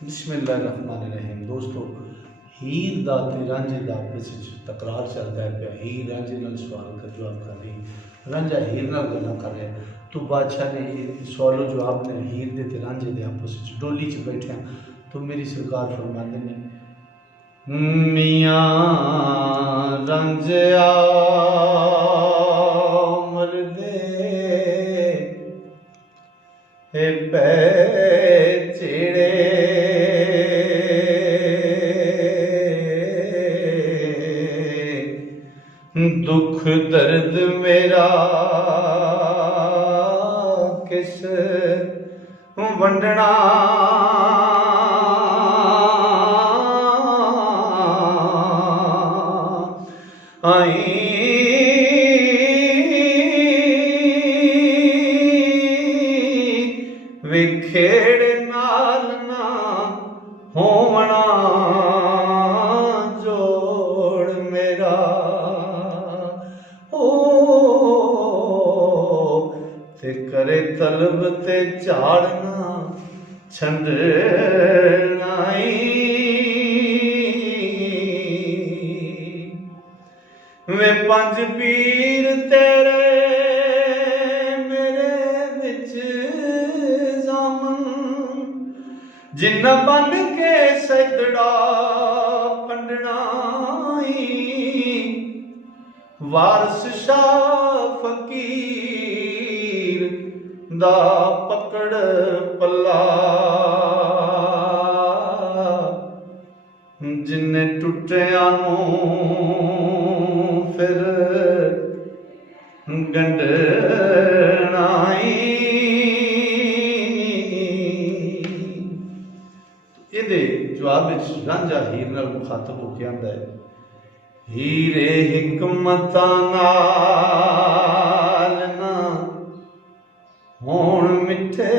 बिस्मिल्लाहिर्रहमानिर्रहीम। दोस्तों, हीर दा ते रांझे दा आपस विच तकरार चलदा है पिया। हीर रांझे नाल सवाल का जवाब कर रही, रांझा हीर नाल गल्लां कर रहा। तो बादशाह ने सवालो जवाब ने हीर दे ते रांझे दे आपस विच डोली च बैठिया तो मेरी सरकार फरमांदे ने, मियां रांझिया मरदे हे पै चेड़े दुख दर्द मेरा किस वंडना आई विखेड़ नाल ना होवना जोड़ मेरा ओ ते करे तलब ते झाड़ना छंडनाई वे पंज पीर तेरे मेरे विच जामन जिन्ना बन के सैदड़ा पंडनाई वारस शाह फकीर दा पकड़ पल्ला जिन्ने टुटिया फिर गंढनाई। ਇਹਦੇ जवाब ਵਿੱਚ ਰਾਂਝਾ ਹੀਰ ਨਾਲ ਮੁਖਾਤਬ ਹੋ ਕੇ ਆਂਦਾ ਹੈ, ਹੀਰੇ ਹਿਕਮਤਾਂ ਨਾਲ ਨਾ ਹੋਣ ਮਿੱਠੇ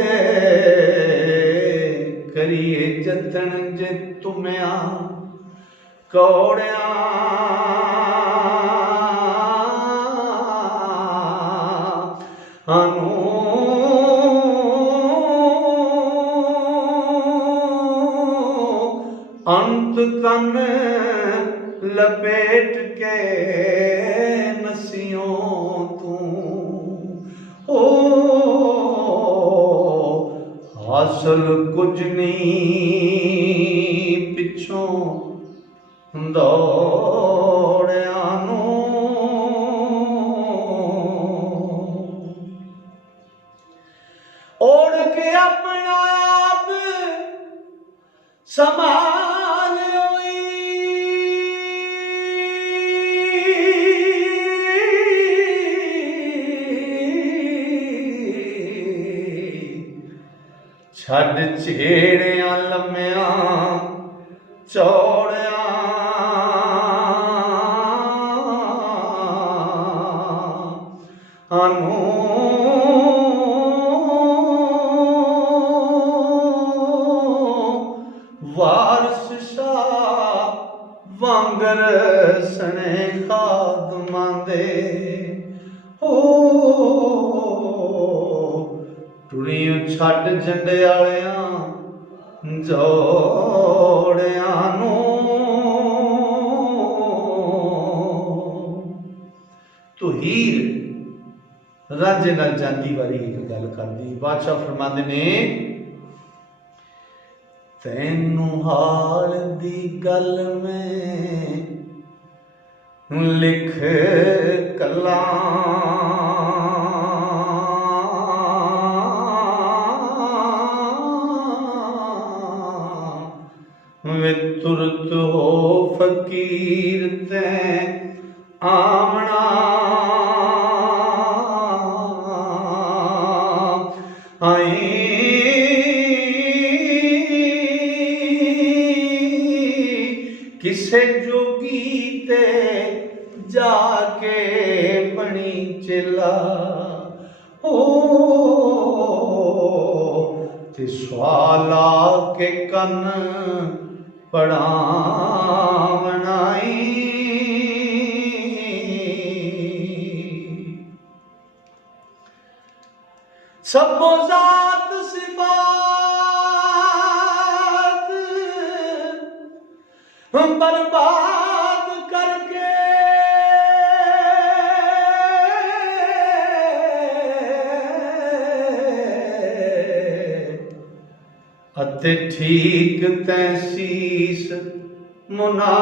ਕਰੀਏ ਜਤਨ ਜੇ ਤੁਮਿਆਂ ਕੌੜਿਆਂ ਨੂੰ अंत कन लपेट के नसियों तू ओ हासिल कुछ नहीं पिछों दौड़िया ओढ़ के अपना आप संभाल छड़ छेड़िया लम्मिया चौड़िया वारस शाह वांगर सने खादमां दे हो टुरियों छड्ड जंडियालियां जोड़ियां तो हीर रांझे नाल जांदी वारी एक गल करदी। बादशाह फरमांदे ने, तैनू हाल दी गल में लिख कला वे तुरत हो फकीर ते आमना आई किसे जोगी ते जाके बनी चेला ओ ते सवाला के कन पढ़ावनाई सबो जात सिफात बर्बाद करके अते ठीक तैसीस मुना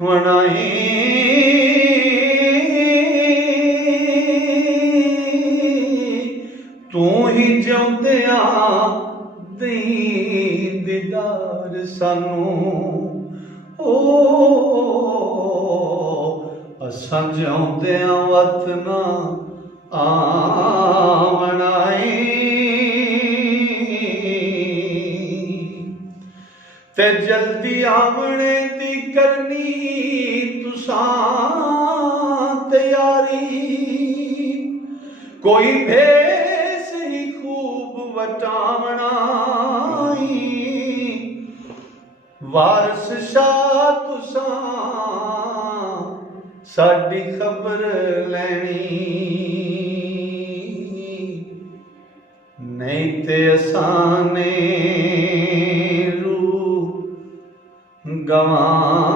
वनाई तू ही जिउंदिया दी दीदार सानू ओ असां जिउंदिया वत ना आवणाई ते जल्दी आवणे दी करनी तुसां तैयारी कोई भेस ही खूब वटावणाई वारस शाह तुसां साडी खबर लैनी नहीं ते असां ने रूह गवां